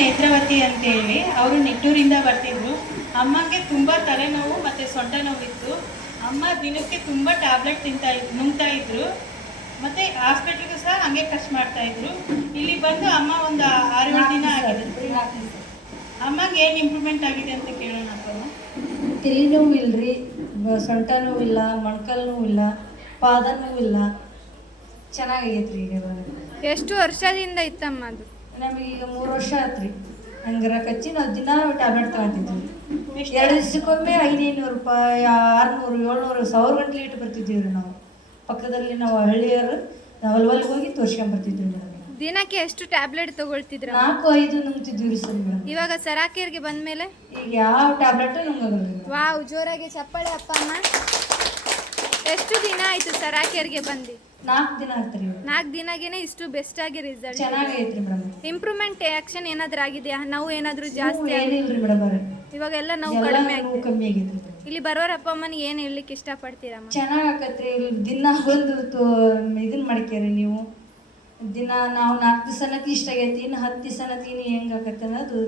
ನೇತ್ರಾವತಿ ಅಂತೇಳಿ ಅವರು ನಿಟ್ಟೂರಿಂದ ಬರ್ತಿದ್ರು. ಅಮ್ಮಗೆ ತುಂಬ ತಲೆನೋವು ಮತ್ತು ಸೊಂಟ ನೋವಿತ್ತು. ಅಮ್ಮ ದಿನಕ್ಕೆ ತುಂಬ ಟ್ಯಾಬ್ಲೆಟ್ ನುಂಗ್ತಾ ಇದ್ರು. ಮತ್ತು ಹಾಸ್ಪಿಟ್ಲಿಗೂ ಸಹ ಹಂಗೆ ಖರ್ಚು ಮಾಡ್ತಾಯಿದ್ರು. ಇಲ್ಲಿ ಬಂದು ಅಮ್ಮ ಒಂದು 6-7 ದಿನ ಆಗಿದೆ. ಅಮ್ಮಗೆ ಏನು ಇಂಪ್ರೂವ್ಮೆಂಟ್ ಆಗಿದೆ ಅಂತ ಕೇಳೋಣ. ತಲೆ ನೋವು ಇಲ್ಲರಿ, ಸೊಂಟ ನೋವಿಲ್ಲ, ಮೊಣಕಾಲು ನೋವಿಲ್ಲ, ಪಾದ ನೋವಿಲ್ಲ, ಚೆನ್ನಾಗೈತ್ರಿ. ಈಗ ಎಷ್ಟು ವರ್ಷದಿಂದ ಇತ್ತಮ್ಮ ಅದು? ನಮಗೀಗ 3 ವರ್ಷ ಆಯ್ತು ರೀ. ಹಂಗಾರ ಕಚ್ಚಿ ನಾವು ದಿನ ಟ್ಯಾಬ್ಲೆಟ್ ತಗೊತಿದ್ವಿ. 2 ದಿವಸಕ್ಕೊಮ್ಮೆ 500 ರೂಪಾಯಿ, 600, 700, 1000 ಗಂಟೆ ಇಟ್ಟು ಬರ್ತಿದ್ದೀವಿ ರೀ. ನಾವು ಪಕ್ಕದಲ್ಲಿ ನಾವು ಹಳ್ಳಿಯವರು ನಾವು ಹೊಲ್ವಲ್ಗೆ ಹೋಗಿ ತೋರ್ಸ್ಕೊಂಬರ್ತಿದ್ವಿ ಮೇಡಮ್. ದಿನಕ್ಕೆ ಎಷ್ಟು ಟ್ಯಾಬ್ಲೆಟ್ ತಗೊಳ್ತಿದ್ರ? 4-5 ನುಂಗ್ತಿದ್ವಿ ರೀ ಸರ್ ಮೇಡಮ್. ಇವಾಗ ಸರಾಕೇರ್ಗೆ ಬಂದ್ಮೇಲೆ ಈಗ ಯಾವ ಟ್ಯಾಬ್ಲೆಟ್ ನುಂಗಲ್ಲ. ವಾವ್, ಜೋರಾಗಿ ಚಪ್ಪಾಳೆ ಅಪ್ಪ ಅಮ್ಮ. ಎಷ್ಟು ದಿನ ಆಯ್ತು ಸರಾಕೇರ್ಗೆ ಬಂದು? 4 ದಿನ ಆಗ್ತರಿ. 4 ದಿನಗೇನೆ ಇಷ್ಟು ಬೆಸ್ಟ್ ಆಗಿ ರಿಸಲ್ಟ್ ಚೆನ್ನಾಗೈತ್ರಿ ಮೇಡಮ್. ಇಂಪ್ರೂವ್ಮೆಂಟ್ ಆಕ್ಷನ್ ಏನಾದ್ರೂ ಆಗಿದೆಯಾ? ನೋವು ಏನಾದ್ರೂ ಜಾಸ್ತಿ? ಏನಿಲ್ರಿ ಮೇಡಮ್. ಇವಾಗೆಲ್ಲ ನೋವು ಕಡಿಮೆ ಕಮ್ಮಿ ಆಗೈತ್ರಿ. ಇಲ್ಲಿ ಬರೋರ ಅಪ್ಪ ಅಮ್ಮನಿಗೆ ಏನು ಹೇಳಲಿಕ್ಕೆ ಇಷ್ಟಪಡ್ತೀರಮ್ಮ? ಚೆನ್ನಾಗಿ ಆಕತ್ರಿ. ಇಲ್ಲಿ ದಿನ ಬಂದು ಇದನ್ನ ಮಾಡ್ಕೇರಿ ನೀವು. ದಿನ ನಾವು 4 ದಿವಸನಕ್ಕೆ ಇಷ್ಟ ಆಗೈತಿ, ಇನ್ನು 10 ದಿವಸನಕ್ಕೆ ಇನ್ನು ಹೆಂಗೆ ಆಕತ್ತೆ ಅನ್ನೋದು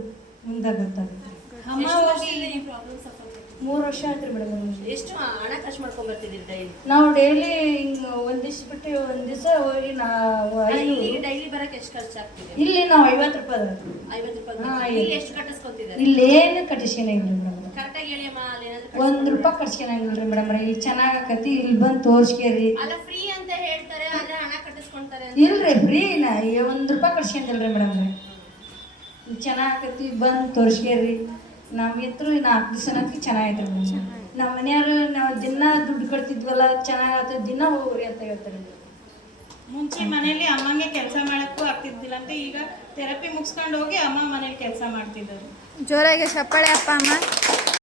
ಮುಂದೆ ಗೊತ್ತಾಗುತ್ತೆ. 3 ವರ್ಷ ಆಯ್ತು ಮೇಡಮ್. ಎಷ್ಟು ಹಣ ಖರ್ಚು ಮಾಡ್ಕೊಂಡ್ ಬರ್ತಿದ್ದೀರಿ ಡೈಲಿ? ನಾವು ಡೈಲಿ ಹಿಂಗೆ ಒಂದು ದಿವ್ಸ ಬಿಟ್ಟು ಒಂದು ದಿವಸ ಹೋಗಿ ಡೈಲಿ ಬರಕ್ಕೆ ಎಷ್ಟು ಖರ್ಚು ಆಗ್ತಿದೆ? ಇಲ್ಲಿ ನಾವು 50 ರೂಪಾಯಿ. 50 ರೂಪಾಯಿ. ಇಲ್ಲಿ ಎಷ್ಟು ಕಟ್ಟಿಸ್ಕೊತಿದ್ದಾರೆ? ಇಲ್ಲೇನು ಕಟ್ಟಿಸ್ಕೊಳಂಗಿಲ್ಲ ಮೇಡಮ್. ಕರೆಕ್ಟಾಗಿ ಹೇಳಿ ಅಮ್ಮ. ಅಲ್ಲಿ ಏನಾದ್ರು 1 ರೂಪಾಯಿ ಕಟ್ಸ್ಕೊಳಂಗಿಲ್ಲ ಮೇಡಮ್. ಇಲ್ಲಿ ಚೆನ್ನಾಗಿ ಆಕತಿ. ಇಲ್ಲಿ ಬಂದು ತೋರಿಸ್ಕೇರಿ. ಅಲ್ಲ, ಫ್ರೀ ಅಂತ ಹೇಳ್ತಾರೆ, ಆದ್ರೆ ಹಣ ಕಟ್ಟಿಸ್ಕೊಂತಾರೆ. ಇಲ್ರಿ, ಫ್ರೀನಾ? 1 ರೂಪಾಯಿ ಕಟ್ಸ್ಕೊಂತಿಲ್ರಿ ಮೇಡಮ್. ಚೆನ್ನಾಗಿ ಆಕತಿ. ಬಂದು ತೋರಿಸ್ಕೇರಿ. ನಮ್ಮ ಹತ್ರ 4 ದಿವಸನಕ್ಕೆ ಚೆನ್ನಾಗೈತೆ ಮೇಡಮ್. ನಮ್ಮ ಮನೆಯವರು ನಾವು ದಿನ ದುಡ್ಡು ಕೊಡ್ತಿದ್ವಲ್ಲ, ಚೆನ್ನಾಗತ್ತೆ, ದಿನ ಹೋಗ್ರಿ ಅಂತ ಹೇಳ್ತಾರೆ. ಮುಂಚೆ ಮನೇಲಿ ಅಮ್ಮಂಗೆ ಕೆಲಸ ಮಾಡೋಕ್ಕೂ ಆಗ್ತಿದ್ದಿಲ್ಲ ಅಂತ, ಈಗ ಥೆರಪಿ ಮುಗಿಸ್ಕೊಂಡು ಹೋಗಿ ಅಮ್ಮ ಮನೇಲಿ ಕೆಲಸ ಮಾಡ್ತಿದ್ದರು. ಜೋರಾಗಿ ಚಪ್ಪಾಳೆ ಅಪ್ಪ ಅಮ್ಮ.